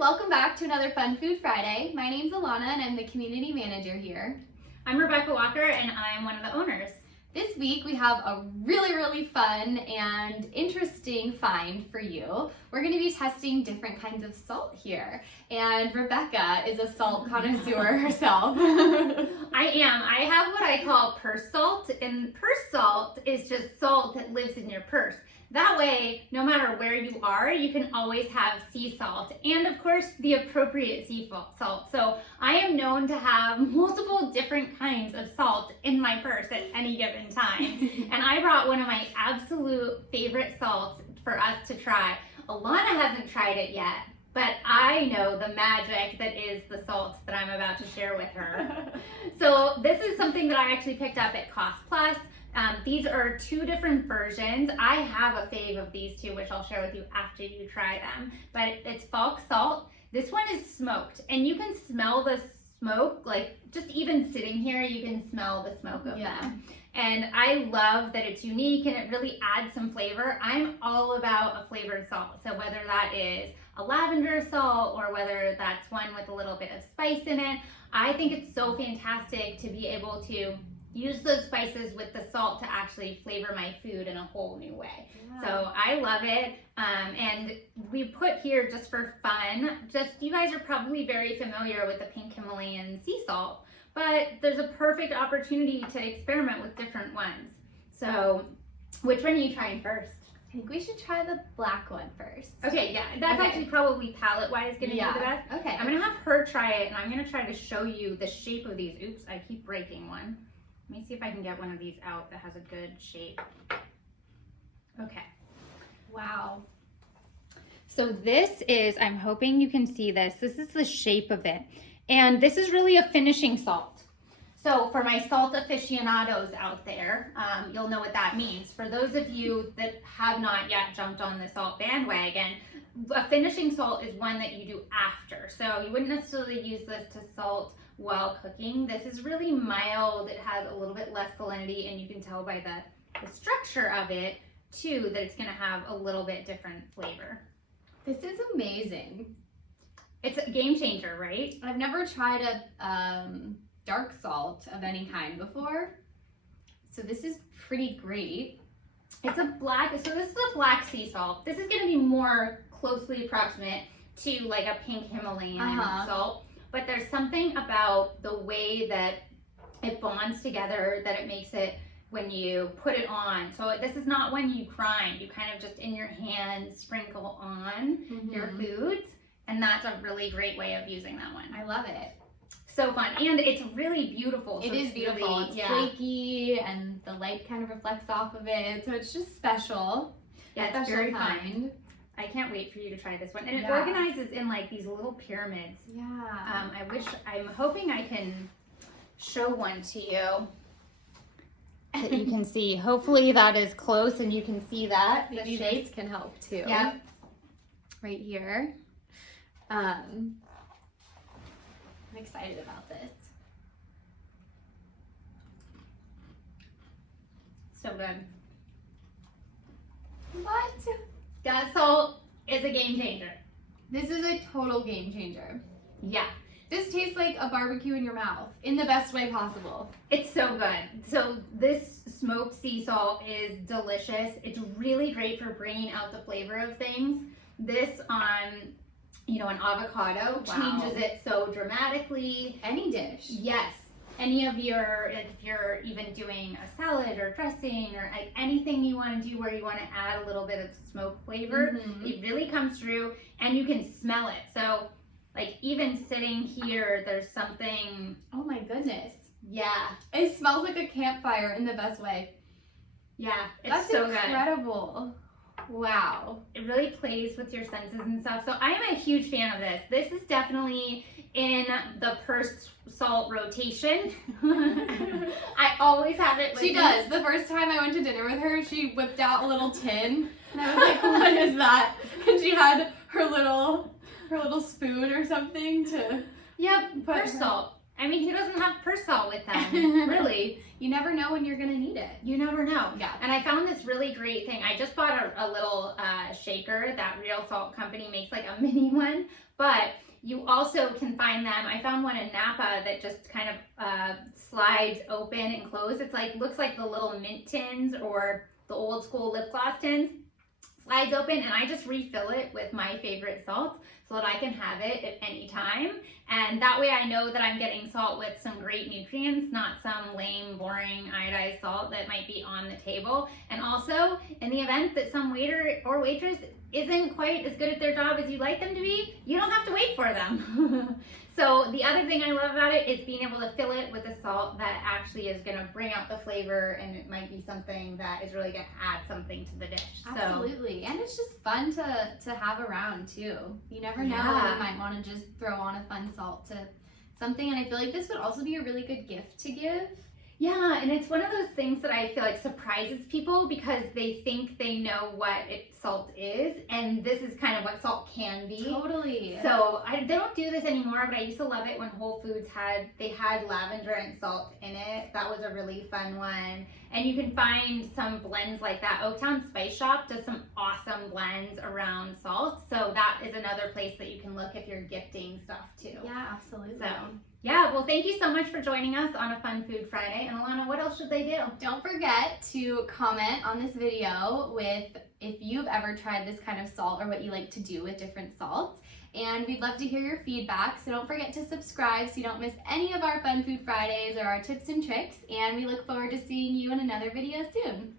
welcome back to another Fun Food Friday. My name's Ilana and I'm the community manager here. I'm Rebecca Walker and I'm one of the owners. This week we have a really fun and interesting find for you. We're going to be testing different kinds of salt here, and Rebecca is a salt connoisseur herself. I am. I have what I call purse salt, and purse salt is just salt that lives in your purse. That way, no matter where you are, you can always have sea salt, and of course, the appropriate sea salt. So I am known to have multiple different kinds of salt in my purse at any given time. And I brought one of my absolute favorite salts for us to try. Ilana hasn't tried it yet, but I know the magic that is the salt that I'm about to share with her. So this is something that I actually picked up at Cost Plus. These are two different versions. I have a fave of these two, which I'll share with you after you try them. But it's Falksalt. This one is smoked, and you can smell the smoke, like just even sitting here, you can smell the smoke of them. And I love that it's unique and it really adds some flavor. I'm all about a flavored salt. So whether that is a lavender salt or whether that's one with a little bit of spice in it, I think it's so fantastic to be able to use those spices with the salt to actually flavor my food in a whole new way. Yeah. So I love it. And we put here just for fun, you guys are probably very familiar with the Pink Himalayan Sea Salt, but there's a perfect opportunity to experiment with different ones. So which one are you trying first? I think we should try the black one first. Okay, yeah, that's actually probably palette-wise gonna be the best. Okay. I'm gonna have her try it, and I'm gonna try to show you the shape of these. Oops, I keep breaking one. Let me see if I can get one of these out that has a good shape. Okay. Wow. So this is, I'm hoping you can see this. This is the shape of it. And this is really a finishing salt. So for my salt aficionados out there, you'll know what that means. For those of you that have not yet jumped on the salt bandwagon, a finishing salt is one that you do after. So you wouldn't necessarily use this to salt while cooking. This is really mild. It has a little bit less salinity, and you can tell by the structure of it too that it's gonna have a little bit different flavor. This is amazing. It's a game changer, right? I've never tried a dark salt of any kind before, so this is pretty great. It's a black, so this is a black sea salt. This is gonna be more closely approximate to like a Pink Himalayan salt. But there's something about the way that it bonds together that it makes it when you put it on. So this is not when you grind. You kind of just in your hand sprinkle on your foods. And that's a really great way of using that one. I love it. So fun. And it's really beautiful. It is beautiful. Really, it's flaky and the light kind of reflects off of it. So it's just special. Yeah, it's very fun. I can't wait for you to try this one. And it organizes in like these little pyramids. Yeah. I'm hoping I can show one to you that you can see. Hopefully that is close and you can see that. Maybe this can help too. Yeah. Right here. I'm excited about this. So good. What? That salt is a game changer. This is a total game changer. Yeah. This tastes like a barbecue in your mouth in the best way possible. It's so good. So this smoked sea salt is delicious. It's really great for bringing out the flavor of things. This on, an avocado changes it so dramatically. Any dish. Yes. Any of your, if you're even doing a salad or dressing or anything you want to do where you want to add a little bit of smoke flavor, it really comes through and you can smell it. So like even sitting here, there's something. Oh my goodness. Yeah. It smells like a campfire in the best way. Yeah, it's That's so incredible. Good. Wow. It really plays with your senses and stuff. So I am a huge fan of this. This is definitely in the purse salt rotation. I always have it with She me. does. The first time I went to dinner with her, she whipped out a little tin. And I was like, what is that? And she had her little spoon or something to purse salt. I mean, who doesn't have purse salt with them? Really. You never know when you're going to need it. You never know. Yeah. And I found this really great thing. I just bought a little shaker that Real Salt Company makes, like a mini one. but you also can find them. I found one in Napa that just kind of slides open and close. It's like, looks like the little mint tins or the old school lip gloss tins. Slides open, and I just refill it with my favorite salt so that I can have it at any time. And that way I know that I'm getting salt with some great nutrients, not some lame, boring iodized salt that might be on the table. And also, in the event that some waiter or waitress isn't quite as good at their job as you'd like them to be, you don't have to wait for them. So the other thing I love about it is being able to fill it with a salt that actually is going to bring out the flavor, and it might be something that is really going to add something to the dish. Absolutely. And it's just fun to have around too. You never know, Yeah. you might want to just throw on a fun salt to something, and I feel like this would also be a really good gift to give. Yeah, and it's one of those things that I feel like surprises people because they think they know what salt is, and this is kind of what salt can be. Totally. So they don't do this anymore, but I used to love it when Whole Foods had lavender and salt in it. That was a really fun one. And you can find some blends like that. Oaktown Spice Shop does some awesome blends around salt. So that is another place that you can look if you're gifting stuff too. Yeah, absolutely. So, yeah, well, thank you so much for joining us on a Fun Food Friday. And Ilana, what else should they do? Don't forget to comment on this video with if you've ever tried this kind of salt or what you like to do with different salts. And we'd love to hear your feedback, so don't forget to subscribe so you don't miss any of our Fun Food Fridays or our tips and tricks. And we look forward to seeing you in another video soon.